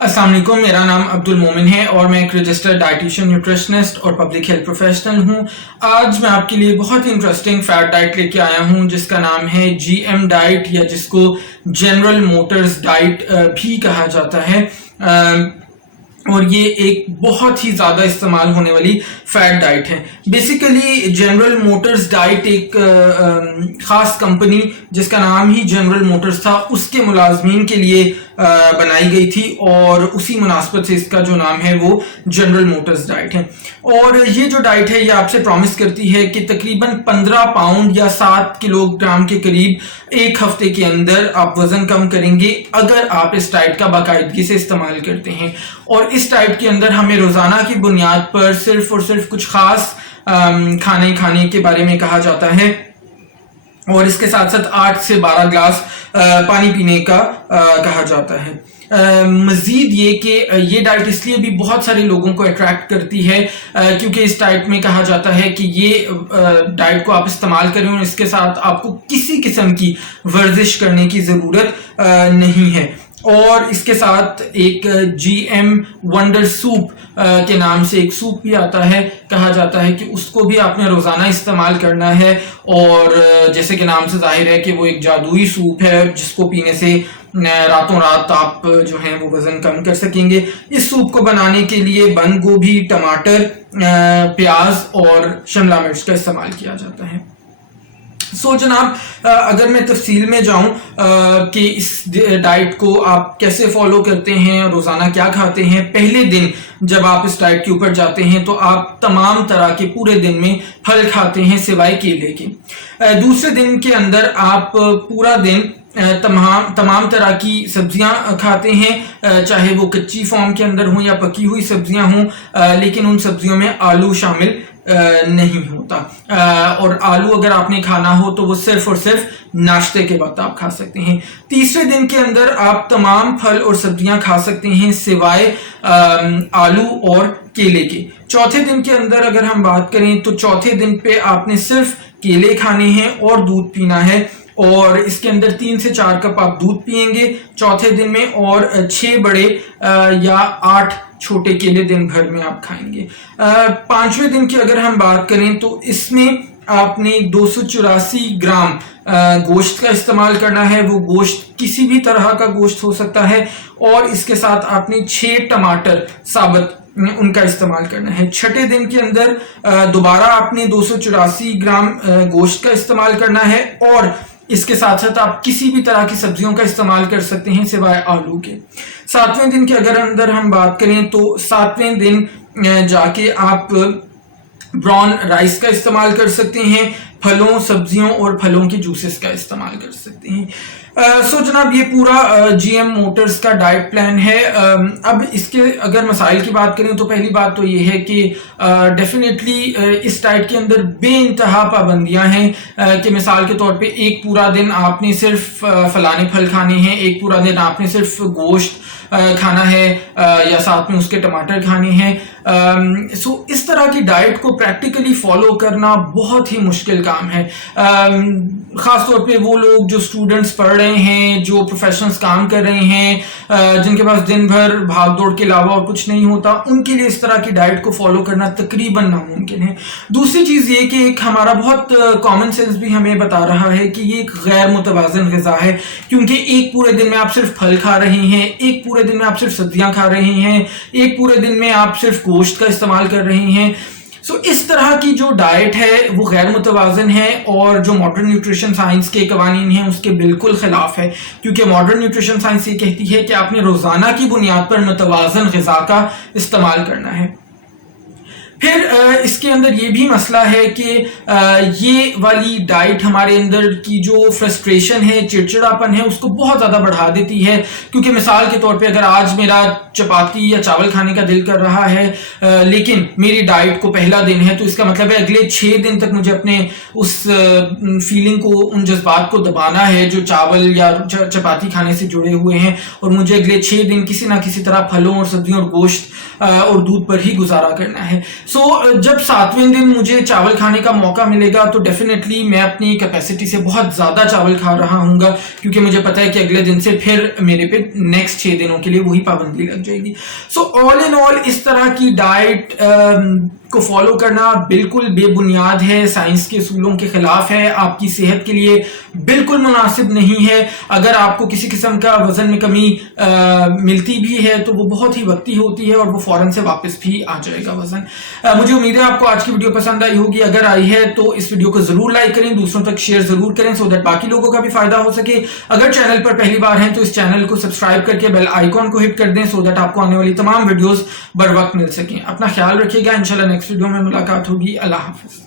السلام علیکم، میرا نام عبدل مومن ہے اور میں ایک رجسٹرڈ ڈائٹیشین نیوٹریشنسٹ اور پبلک ہیلتھ پروفیشنل ہوں۔ آج میں آپ کے لیے بہت ہی انٹرسٹنگ فیٹ ڈائٹ لے کے آیا ہوں جس کا نام ہے جی ایم ڈائٹ یا جس کو جنرل موٹرز ڈائٹ بھی کہا جاتا ہے، اور یہ ایک بہت ہی زیادہ استعمال ہونے والی فیٹ ڈائٹ ہے۔ بیسیکلی جنرل موٹرز ڈائٹ ایک خاص کمپنی جس کا نام ہی جنرل موٹرز تھا اس کے ملازمین کے لیے بنائی گئی تھی، اور اسی مناسبت سے اس کا جو نام ہے وہ جنرل موٹرز ڈائٹ ہے۔ اور یہ جو ڈائٹ ہے یہ آپ سے پرومس کرتی ہے کہ تقریباً 15 پاؤنڈ یا 7 کلو گرام کے قریب ایک ہفتے کے اندر آپ وزن کم کریں گے اگر آپ اس ڈائٹ کا باقاعدگی سے استعمال کرتے ہیں۔ اور اس ڈائٹ کے اندر ہمیں روزانہ کی بنیاد پر صرف اور صرف کچھ خاص کھانے کے بارے میں کہا جاتا ہے، اور اس کے ساتھ ساتھ 8 سے 12 گلاس پانی پینے کا کہا جاتا ہے۔ مزید یہ کہ یہ ڈائٹ اس لیے بھی بہت سارے لوگوں کو اٹریکٹ کرتی ہے کیونکہ اس ڈائٹ میں کہا جاتا ہے کہ یہ ڈائٹ کو آپ استعمال کریں اور اس کے ساتھ آپ کو کسی قسم کی ورزش کرنے کی ضرورت نہیں ہے۔ اور اس کے ساتھ ایک جی ایم ونڈر سوپ کے نام سے ایک سوپ بھی آتا ہے، کہا جاتا ہے کہ اس کو بھی آپ نے روزانہ استعمال کرنا ہے، اور جیسے کہ نام سے ظاہر ہے کہ وہ ایک جادوئی سوپ ہے جس کو پینے سے راتوں رات آپ جو ہیں وہ وزن کم کر سکیں گے۔ اس سوپ کو بنانے کے لیے بند گوبھی، ٹماٹر، پیاز اور شملہ مرچ کا استعمال کیا جاتا ہے۔ جناب اگر میں تفصیل میں جاؤں کہ اس ڈائٹ کو آپ کیسے فالو کرتے ہیں، روزانہ کیا کھاتے ہیں۔ پہلے دن جب آپ اس ڈائٹ کے اوپر جاتے ہیں تو آپ تمام طرح کے پورے دن میں پھل کھاتے ہیں سوائے کیلے کے۔ دوسرے دن کے اندر آپ پورا دن تمام طرح کی سبزیاں کھاتے ہیں، چاہے وہ کچی فارم کے اندر ہوں یا پکی ہوئی سبزیاں ہوں، لیکن ان سبزیوں میں آلو شامل نہیں ہوتا، اور آلو اگر آپ نے کھانا ہو تو وہ صرف اور صرف ناشتے کے وقت آپ کھا سکتے ہیں۔ تیسرے دن کے اندر آپ تمام پھل اور سبزیاں کھا سکتے ہیں سوائے آلو اور کیلے کے۔ چوتھے دن کے اندر اگر ہم بات کریں تو چوتھے دن پہ آپ نے صرف کیلے کھانے ہیں اور دودھ پینا ہے، اور اس کے اندر 3 سے 4 کپ آپ دودھ پیئیں گے چوتھے دن میں، اور 6 بڑے یا 8 چھوٹے کیلے دن بھر میں آپ کھائیں گے۔ 5ویں دن کی اگر ہم بات کریں تو اس میں آپ نے 284 گرام گوشت کا استعمال کرنا ہے۔ وہ گوشت کسی بھی طرح کا گوشت ہو سکتا ہے، اور اس کے ساتھ آپ نے 6 ٹماٹر ثابت ان کا استعمال کرنا ہے۔ چھٹے دن کے اندر دوبارہ آپ نے 284 گرام گوشت کا استعمال کرنا ہے، اور اس کے ساتھ ساتھ آپ کسی بھی طرح کی سبزیوں کا استعمال کر سکتے ہیں سوائے آلو کے۔ 7ویں دن کے اگر ہم بات کریں تو 7ویں دن جا کے آپ براؤن رائس کا استعمال کر سکتے ہیں، پھلوں، سبزیوں اور پھلوں کے جوسز کا استعمال کر سکتے ہیں۔ جناب یہ پورا جی ایم موٹرز کا ڈائٹ پلان ہے۔ اب اس کے اگر مسائل کی بات کریں تو پہلی بات تو یہ ہے کہ ڈیفینیٹلی اس ڈائٹ کے اندر بے انتہا پابندیاں ہیں، کہ مثال کے طور پہ ایک پورا دن آپ نے صرف فلانے پھل کھانے ہیں، ایک پورا دن آپ نے صرف گوشت کھانا ہے، یا ساتھ میں اس کے ٹماٹر کھانے ہیں۔ اس طرح کی ڈائٹ کو پریکٹیکلی فالو کرنا بہت ہی مشکل کام ہے، خاص طور پہ وہ لوگ جو اسٹوڈنٹس پڑھ رہے ہیں، جو پروفیشنلز کام کر رہے ہیں، جن کے پاس دن بھر بھاگ دوڑ کے علاوہ اور کچھ نہیں ہوتا، ان کے لیے اس طرح کی ڈائٹ کو فالو کرنا تقریباً ناممکن ہے۔ دوسری چیز یہ کہ ایک ہمارا بہت کامن سینس بھی ہمیں بتا رہا ہے کہ یہ ایک غیر متوازن غذا ہے، کیونکہ ایک پورے دن میں آپ صرف پھل کھا رہے ہیں، ایک پورے دن میں آپ صرف سبزیاں کھا رہے ہیں، ایک پورے دن میں آپ صرف گوشت کا استعمال کر رہے ہیں۔ اس طرح کی جو ڈائٹ ہے وہ غیر متوازن ہے، اور جو ماڈرن نیوٹریشن سائنس کے قوانین ہیں اس کے بالکل خلاف ہے، کیونکہ ماڈرن نیوٹریشن سائنس یہ کہتی ہے کہ آپ نے روزانہ کی بنیاد پر متوازن غذا کا استعمال کرنا ہے۔ پھر اس کے اندر یہ بھی مسئلہ ہے کہ یہ والی ڈائٹ ہمارے اندر کی جو فرسٹریشن ہے، چڑچڑاپن ہے، اس کو بہت زیادہ بڑھا دیتی ہے، کیونکہ مثال کے طور پہ اگر آج میرا چپاتی یا چاول کھانے کا دل کر رہا ہے، لیکن میری ڈائٹ کو پہلا دن ہے، تو اس کا مطلب ہے اگلے 6 دن تک مجھے اپنے اس فیلنگ کو، ان جذبات کو دبانا ہے جو چاول یا چپاتی کھانے سے جڑے ہوئے ہیں، اور مجھے اگلے 6 دن کسی نہ کسی طرح پھلوں اور سبزیوں اور گوشت اور دودھ پر ہی گزارا کرنا ہے. سو جب 7ویں دن مجھے چاول کھانے کا موقع ملے گا تو ڈیفینیٹلی میں اپنی کیپیسٹی سے بہت زیادہ چاول کھا رہا ہوں گا, کیونکہ مجھے پتا ہے کہ اگلے دن سے پھر میرے پہ نیکسٹ 6 دنوں کے لیے وہی پابندی لگ جائے گی. سو آل ان آل اس طرح کی ڈائٹ کو فالو کرنا بالکل بے بنیاد ہے, سائنس کے اصولوں کے خلاف ہے, آپ کی صحت کے لیے بالکل مناسب نہیں ہے. اگر آپ کو کسی قسم کا وزن میں کمی ملتی بھی ہے تو وہ بہت ہی وقتی ہوتی ہے اور وہ فوراً سے واپس بھی آ جائے گا وزن. مجھے امید ہے آپ کو آج کی ویڈیو پسند آئی ہوگی. اگر آئی ہے تو اس ویڈیو کو ضرور لائک کریں, دوسروں تک شیئر ضرور کریں سو دیٹ باقی لوگوں کا بھی فائدہ ہو سکے. اگر چینل پر پہلی بار ہیں تو اس چینل کو سبسکرائب کر کے بیل آئیکن کو ہٹ کر دیں سو دیٹ آپ کو آنے والی تمام ویڈیوز بر وقت مل سکیں. اپنا خیال رکھیے گا, انشاءاللہ نیکسٹ ویڈیو میں ملاقات ہوگی. اللہ حافظ.